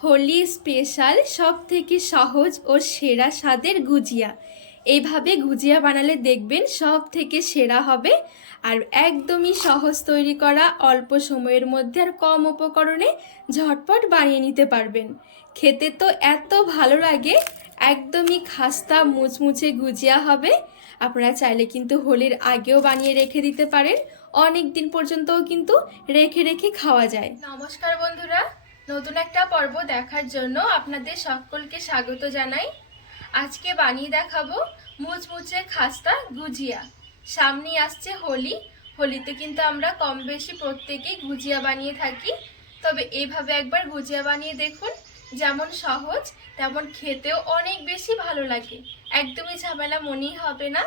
Holi special সবথেকে সহজ ও সেরা স্বাদের গুজিয়া। এইভাবে গুজিয়া বানালে দেখবেন সব থেকে সেরা হবে। আর একদমই সহজ তৈরি করা, অল্প সময়ের মধ্যে আর কম উপকরণে ঝটপট বানিয়ে নিতে পারবেন। খেতে তো এত ভালো লাগে, একদমই খাস্তা মুচমুচে গুজিয়া হবে। আপনারা চাইলে কিন্তু হোলির আগেও বানিয়ে রেখে দিতে পারেন, অনেক দিন পর্যন্তও কিন্তু রেখে রেখে খাওয়া যায়। নমস্কার বন্ধুরা, নতুন একটা পর্ব দেখার জন্য আপনাদের সকলকে স্বাগত জানাই। আজকে বানিয়ে দেখাবো মুচমুচে খাস্তা গুজিয়া। সামনে আসছে হোলি। হোলিতে কিন্তু আমরা কম বেশি প্রত্যেকেই গুজিয়া বানিয়ে থাকি, তবে এইভাবে একবার গুজিয়া বানিয়ে দেখুন। যেমন সহজ তেমন খেতেও অনেক বেশি ভালো লাগে, একদমই ঝামেলা মনেই হবে না।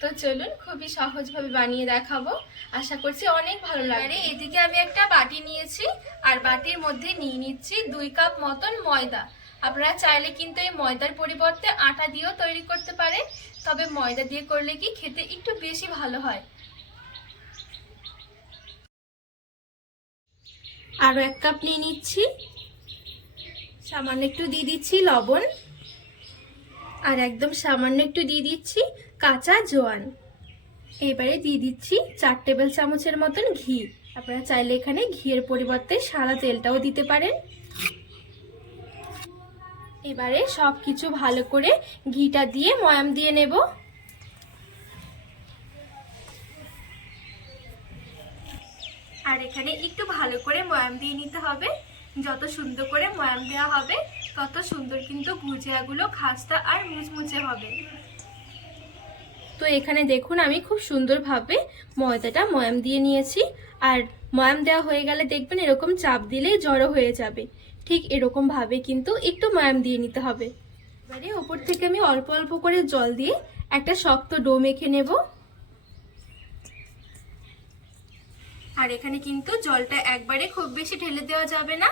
তো চলুন, খুবই সহজভাবে বানিয়ে দেখাবো, আশা করছি অনেক ভালো লাগবে। এদিকে আমি একটা বাটি নিয়েছি, আর বাটির মধ্যে নিয়ে নিচ্ছি 2 কাপ মতন ময়দা। আপনারা চাইলে কিন্তু এই ময়দার পরিবর্তে আটা দিয়েও তৈরি করতে পারেন, তবে ময়দা দিয়ে করলে কি খেতে একটু বেশি ভালো হয়। আরও 1 কাপ নিয়ে নিচ্ছি, সামান্য একটু দিয়ে দিচ্ছি লবণ, আর একদম সামান্য একটু দিয়ে দিচ্ছি কাঁচা জোয়ান। এবারে দিয়ে দিচ্ছি 4 টেবিল চামচের মতন ঘি। আপনারা চাইলে এখানে ঘিয়ের পরিবর্তে সাদা তেলটাও দিতে পারেন। এবারে সবকিছু ভালো করে ঘিটা দিয়ে ময়াম দিয়ে নেব। আর এখানে একটু ভালো করে ময়াম দিয়ে নিতে হবে। যত সুন্দর করে ময়াম দেওয়া হবে তত সুন্দর কিন্তু গুজিয়াগুলো খাস্তা আর মুচমুচে হবে। তো এখানে দেখুন আমি খুব সুন্দরভাবে ময়দাটা ময়াম দিয়ে নিয়েছি। আর ময়াম দেওয়া হয়ে গেলে দেখবেন এরকম চাপ দিলেই জড়ো হয়ে যাবে, ঠিক এরকম ভাবে কিন্তু একটু ময়াম দিয়ে নিতে হবে। এবারে উপর থেকে আমি অল্প অল্প করে জল দিয়ে একটা শক্ত ডো মেখে নেব। আর এখানে কিন্তু জলটা একবারে খুব বেশি ঢেলে দেওয়া যাবে না,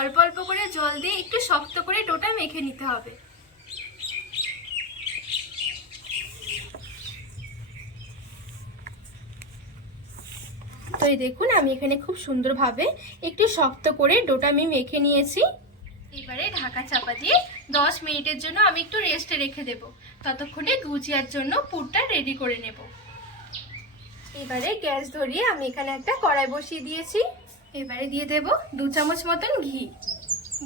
অল্প অল্প করে জল দিয়ে একটু শক্ত করে ডোটা মেখে নিতে হবে। তো এই দেখুন আমি এখানে খুব সুন্দরভাবে একটু শক্ত করে ডোটা আমি মেখে নিয়েছি। এবারে ঢাকা চাপা দিয়ে 10 মিনিটের জন্য আমি একটু রেস্টে রেখে দেব, ততক্ষণে গুজিয়ার জন্য পুরটা রেডি করে নেব। এবারে গ্যাস ধরিয়ে আমি এখানে একটা কড়াই বসিয়ে দিয়েছি। এবারে দিয়ে দেব 2 চামচ মতন ঘি।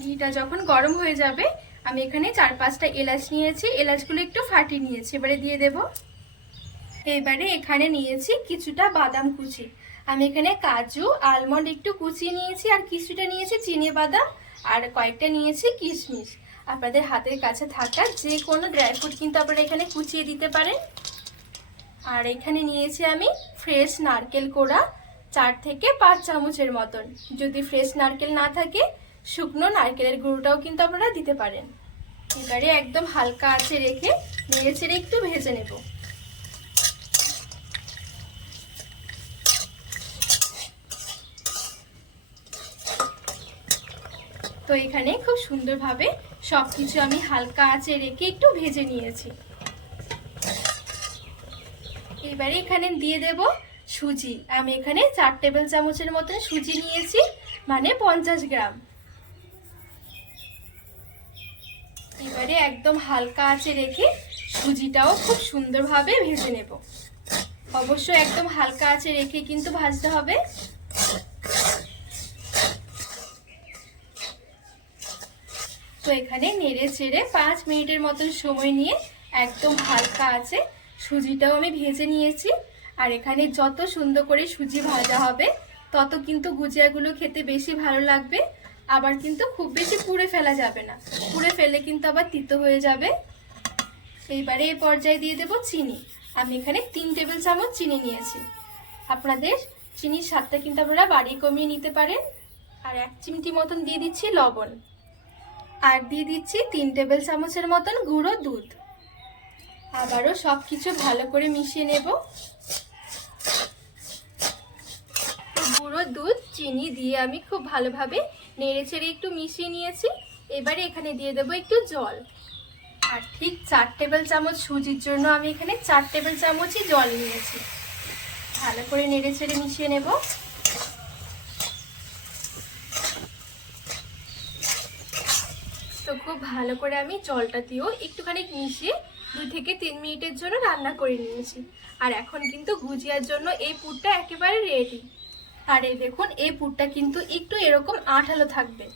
ঘিটা যখন গরম হয়ে যাবে আমি এখানে 4-5টা এলাচ নিয়েছি, এলাচগুলো একটু ফাটিয়ে নিয়েছি, এবারে দিয়ে দেব। এবারে এখানে নিয়েছি কিছুটা বাদাম কুচি। আমি এখানে কাজু আলমন্ড একটু কুচিয়ে নিয়েছি, আর কিছুটা নিয়েছি চিনি বাদাম, আর কয়েকটা নিয়েছি কিশমিশ। আপনাদের হাতের কাছে থাকা যে কোনো ড্রাই ফ্রুট কিন্তু আপনারা এখানে কুচিয়ে দিতে পারেন। আর এখানে নিয়েছি আমি ফ্রেশ নারকেল কোড়া 4 থেকে 5 চামচের মতন। যদি ফ্রেশ নারকেল না থাকে শুকনো নারকেলের গুঁড়োটাও কিন্তু আপনারা দিতে পারেন। এবারে একদম হালকা আঁচে রেখে নেড়েচেড়ে একটু ভেজে নেব। তো এখানে খুব সুন্দরভাবে সবকিছু আমি হালকা আঁচে রেখে একটু ভেজে নিয়েছি। এবারে এখানে দিয়ে দেব সুজি। আমি এখানে 4 টেবিল চামচের মতন সুজি নিয়েছি, মানে 50 গ্রাম। এবারে একদম হালকা আঁচে রেখে সুজিটাও খুব সুন্দরভাবে ভেজে নেব। অবশ্যই একদম হালকা আঁচে রেখে কিন্তু ভাজতে হবে। তো এখানে নেড়ে চেড়ে 5 মিনিটের মতন সময় নিয়ে একদম হালকা আছে সুজিটাও আমি ভেজে নিয়েছি। আর এখানে যত সুন্দর করে সুজি ভাজা হবে তত কিন্তু গুজিয়াগুলো খেতে বেশি ভালো লাগবে। আবার কিন্তু খুব বেশি পুড়ে ফেলা যাবে না, পুড়ে ফেলে কিন্তু আবার তিতো হয়ে যাবে। এইবারে এই পর্যায়ে দিয়ে দেব চিনি। আমি এখানে 3 টেবিল চামচ চিনি নিয়েছি। আপনাদের চিনির স্বাদটা কিন্তু আপনারা বাড়িয়ে কমিয়ে নিতে পারেন। আর 1 চিমটি মতন দিয়ে দিচ্ছি লবণ, আর দিয়ে দিচ্ছি 3 টেবিল চামচের মতন গুঁড়ো দুধ। আবারও সবকিছু ভালো করে মিশিয়ে নেব। গুঁড়ো দুধ চিনি দিয়ে আমি খুব ভালোভাবে নেড়েচেড়ে একটু মিশিয়ে নিয়েছি। এবারে এখানে দিয়ে দেবো একটু জল। আর ঠিক 4 টেবিল চামচ সুজির জন্য আমি এখানে 4 টেবিল চামচই জল নিয়েছি। ভালো করে নেড়েচেড়ে মিশিয়ে নেব। তো খুব ভালো করে আমি জলটা দিয়েও একটুখানি মিশিয়ে 2 থেকে 3 মিনিটের জন্য রান্না করে নিয়েছি। আর এখন কিন্তু গুজিয়ার জন্য এই পুরটা একেবারে রেডি। আর এই দেখুন, এই পুরটা কিন্তু একটু এরকম আঠালো থাকবে।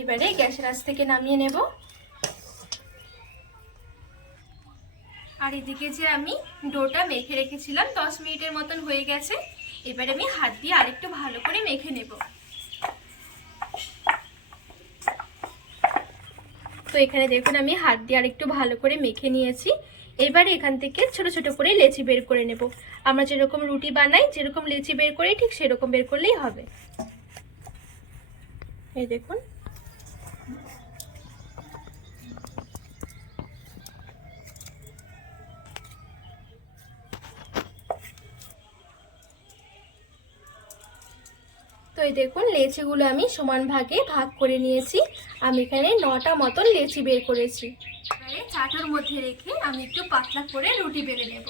এবারে গ্যাসের আঁচ থেকে নামিয়ে নেব। আর এদিকে যে আমি ডোটা মেখে রেখেছিলাম 10 মিনিটের মতন হয়ে গেছে। এবারে আমি হাত দিয়ে আরেকটু ভালো করে মেখে নেব। তো এখানে দেখুন আমি হাত দিয়ে আরেকটু ভালো করে মেখে নিয়েছি। এবারে এখান থেকে ছোট ছোট করে লেচি বের করে নেব। আমরা যেরকম রুটি বানাই যেরকম লেচি বের করি ঠিক সেরকম বের করলেই হবে। এই দেখুন, তো এই দেখুন লেচিগুলো আমি সমান ভাগে ভাগ করে নিয়েছি। আমি এখানে 9টা মতন লেচি বের করেছি। এবারে চাটুর মধ্যে রেখে আমি একটু পাতলা করে রুটি বেলে নেব।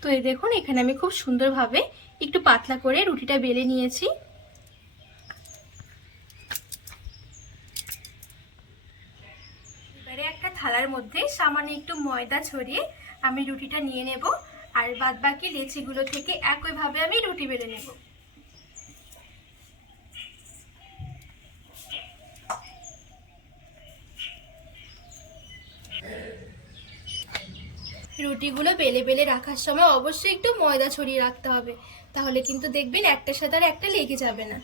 তো এই দেখুন এখানে আমি খুব সুন্দরভাবে একটু পাতলা করে রুটিটা বেলে নিয়েছি। এবারে একটা থালার মধ্যে সামান্য একটু ময়দা ছড়িয়ে আমি রুটিটা নিয়ে নেব। আর বাদবাকি লেচিগুলো থেকে একইভাবে আমি রুটি বেলে নেব। রুটিগুলো বেলে বেলে রাখার সময় অবশ্যই একটু ময়দা ছড়িয়ে রাখতে হবে, তাহলে কিন্তু দেখবেন একটার সাথে আর একটা লেগে যাবে না।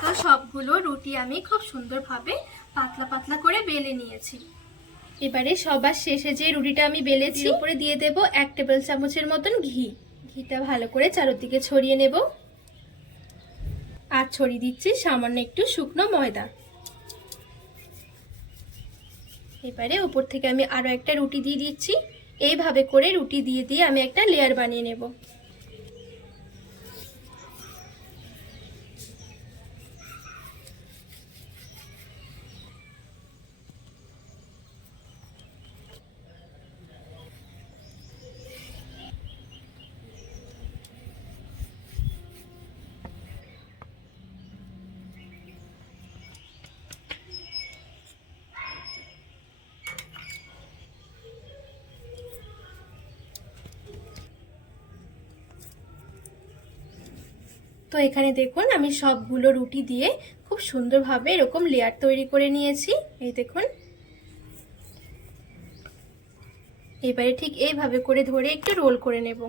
তো সবগুলো রুটি আমি খুব সুন্দরভাবে পাতলা পাতলা করে বেলে নিয়েছি। এবারে সবার শেষে যে রুটিটা আমি বেলেছি উপরে দিয়ে দেব 1 টেবিল চামচের মতন ঘি। ঘিটা ভালো করে চারদিকে ছড়িয়ে নেব। আর ছড়িয়ে দিচ্ছি সামান্য একটু শুকনো ময়দা। এবারে উপর থেকে আমি আরো একটা রুটি দিয়ে দিচ্ছি। এইভাবে করে রুটি দিয়ে দিয়ে আমি একটা লেয়ার বানিয়ে নেব। তো এখানে দেখুন আমি সবগুলো রুটি দিয়ে খুব সুন্দরভাবে এরকম লেয়ার তৈরি করে নিয়েছি। এই দেখুন, এবারে ঠিক এইভাবে করে ধরে একটু রোল করে নেব।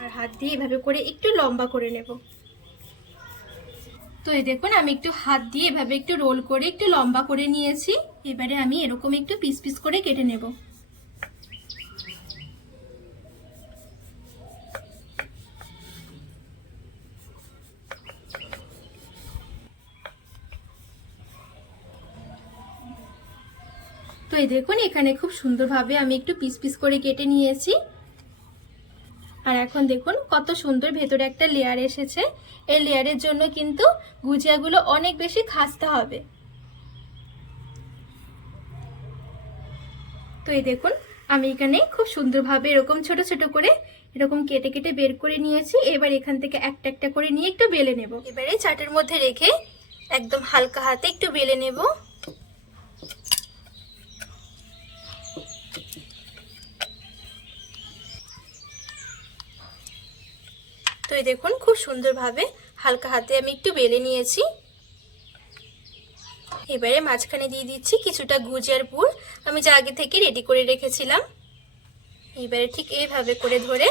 আর হাত দিয়ে এভাবে করে একটু লম্বা করে নেব। তো এই দেখুন আমি একটু হাত দিয়ে এভাবে একটু রোল করে একটু লম্বা করে নিয়েছি। এবারে আমি এরকম একটু পিস পিস করে কেটে নেব। তো এই দেখুন এখানে খুব সুন্দরভাবে আমি একটু পিস পিস করে কেটে নিয়েছি। আর এখন দেখুন কত সুন্দর ভেতরে একটা লেয়ার এসেছে। এই লেয়ারের জন্য কিন্তু গুজিয়াগুলো অনেক বেশি খাস্তে হবে। তো এই দেখুন আমি এখানে খুব সুন্দরভাবে এরকম ছোট ছোট করে এরকম কেটে কেটে বের করে নিয়েছি। এবার এখান থেকে একটা একটা করে নিয়ে একটু বেলে নেব। এবারে চাটের মধ্যে রেখে একদম হালকা হাতে একটু বেলে নেব। তো এই দেখুন খুব সুন্দরভাবে হালকা হাতে আমি একটু বেলে নিয়েছি। এবারে মাঝখানে দিয়ে দিচ্ছি কিছুটা গুজিয়ার পুর, আমি যা আগে থেকে রেডি করে রেখেছিলাম। এবারে ঠিক এইভাবে করে ধরে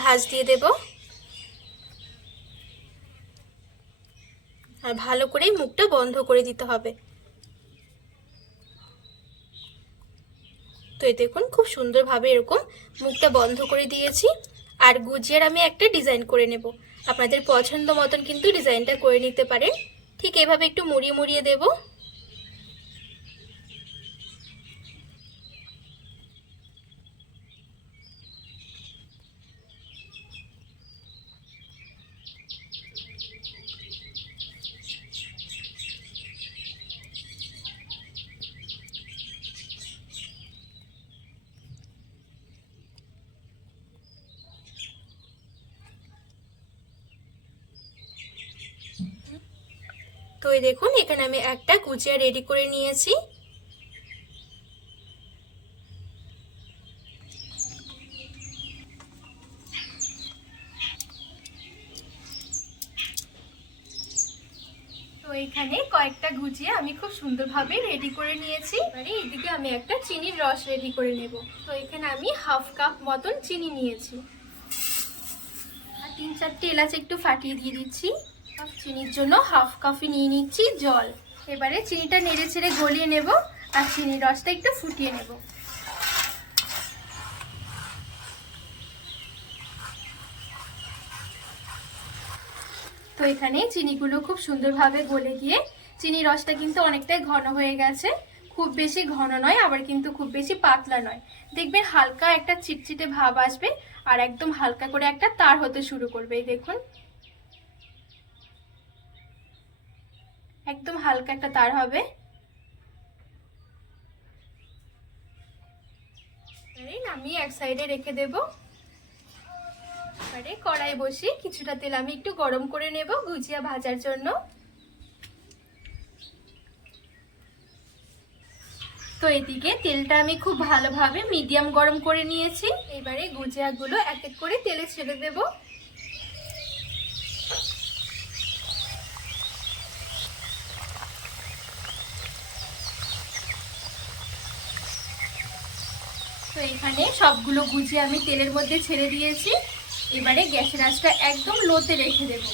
ভাঁজ দিয়ে দেব। আর ভালো করে মুখটা বন্ধ করে দিতে হবে। তো এই দেখুন খুব সুন্দরভাবে এরকম মুখটা বন্ধ করে দিয়েছি। আর গুজিয়ার আমি একটা ডিজাইন করে নেব। আপনাদের পছন্দ মতন কিন্তু ডিজাইনটা করে নিতে পারেন। ঠিক এইভাবে একটু মুড়িয়ে মুড়িয়ে দেব। এই দেখুন এখানে আমি একটা গুজিয়া রেডি করে নিয়েছি। তো এখানে কয়েকটা গুজিয়া আমি খুব সুন্দরভাবে রেডি করে নিয়েছি। এবারে এদিকে আমি একটা চিনির রস রেডি করে নেব। তো এখানে আমি হাফ কাপ মতন চিনি নিয়েছি, আর 3-4টে এলাচ একটু ফাটিয়ে দিয়ে দিচ্ছি। চিনির জন্য হাফ কাপে নিয়ে নিচ্ছি জল। এবারে চিনিটা নেড়ে ছেড়ে গলিয়ে নেব আর চিনির রসটা একটু ফুটিয়ে নেব। তো এখানে চিনিগুলো খুব সুন্দরভাবে গলে গিয়ে চিনির রসটা কিন্তু অনেকটাই ঘন হয়ে গেছে। খুব বেশি ঘন নয়, আবার কিন্তু খুব বেশি পাতলা নয়। দেখবেন হালকা একটা চিটচিটে ভাব আসবে আর একদম হালকা করে একটা তার হতে শুরু করবে। এই দেখুন একদম হালকা একটা তার হবে। আমি এক সাইডে রেখে দেব। এবারে কড়াই বসিয়ে কিছুটা তেল আমি একটু গরম করে নেব গুজিয়া ভাজার জন্য। তো এদিকে তেলটা আমি খুব ভালোভাবে মিডিয়াম গরম করে নিয়েছি। এবারে গুজিয়াগুলো এক এক করে তেলে ছেড়ে দেব। তো এখানে সবগুলো গুজিয়া আমি তেলের মধ্যে ছেড়ে দিয়েছি। এবারে গ্যাসের আঁচটা একদম লোতে রেখে দেব,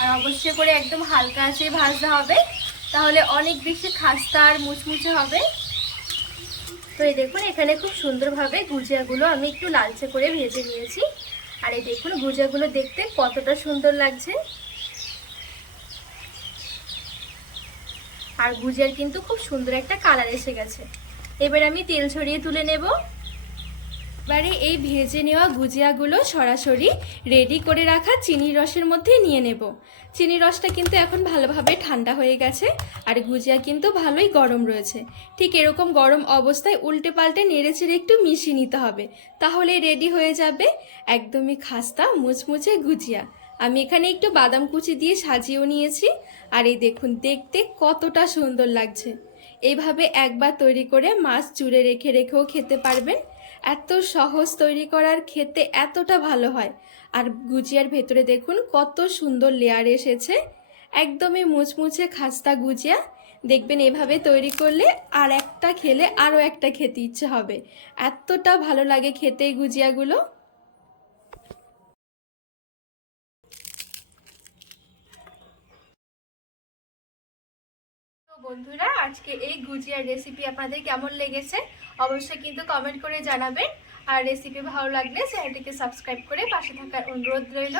আর অবশ্যই করে একদম হালকা আঁচে ভাজতে হবে, তাহলে অনেক বেশি খাস্তা আর মুচমুচে হবে। তো এই দেখুন এখানে খুব সুন্দরভাবে গুজিয়াগুলো আমি একটু লালচে করে ভেজে নিয়েছি। আর এই দেখুন গুজিয়াগুলো দেখতে কতটা সুন্দর লাগছে, আর গুজিয়ার কিন্তু খুব সুন্দর একটা কালার এসে গেছে। এবার আমি তেল ছড়িয়ে তুলে নেব। এবারে এই ভেজে নেওয়া গুজিয়াগুলো সরাসরি রেডি করে রাখা চিনির রসের মধ্যে নিয়ে নেব। চিনির রসটা কিন্তু এখন ভালোভাবে ঠান্ডা হয়ে গেছে, আর গুজিয়া কিন্তু ভালোই গরম রয়েছে। ঠিক এরকম গরম অবস্থায় উল্টে পাল্টে নেড়ে চেড়ে একটু মিশিয়ে নিতে হবে, তাহলে রেডি হয়ে যাবে একদমই খাস্তা মুচমুচে গুজিয়া। আমি এখানে একটু বাদাম কুচি দিয়ে সাজিয়েও নিয়েছি, আর এই দেখুন দেখতে কতটা সুন্দর লাগছে। এইভাবে একবার তৈরি করে মাছ জুড়ে রেখে রেখেও খেতে পারবেন। এত সহজ তৈরি করার, খেতে এতটা ভালো হয়। আর গুজিয়ার ভেতরে দেখুন কত সুন্দর লেয়ার এসেছে, একদমই মুচমুচে খাস্তা গুজিয়া। দেখবেন এভাবে তৈরি করলে আর একটা খেলে আরও একটা খেতে ইচ্ছে হবে, এতটা ভালো লাগে খেতে এই গুজিয়াগুলো। বন্ধুরা আজকে এই গুজিয়ার রেসিপি আপনাদের কেমন লেগেছে অবশ্যই কিন্তু কমেন্ট করে জানাবেন। আর রেসিপি ভালো লাগলে চ্যানেলটিকে সাবস্ক্রাইব করে পাশে থাকার অনুরোধ রইল।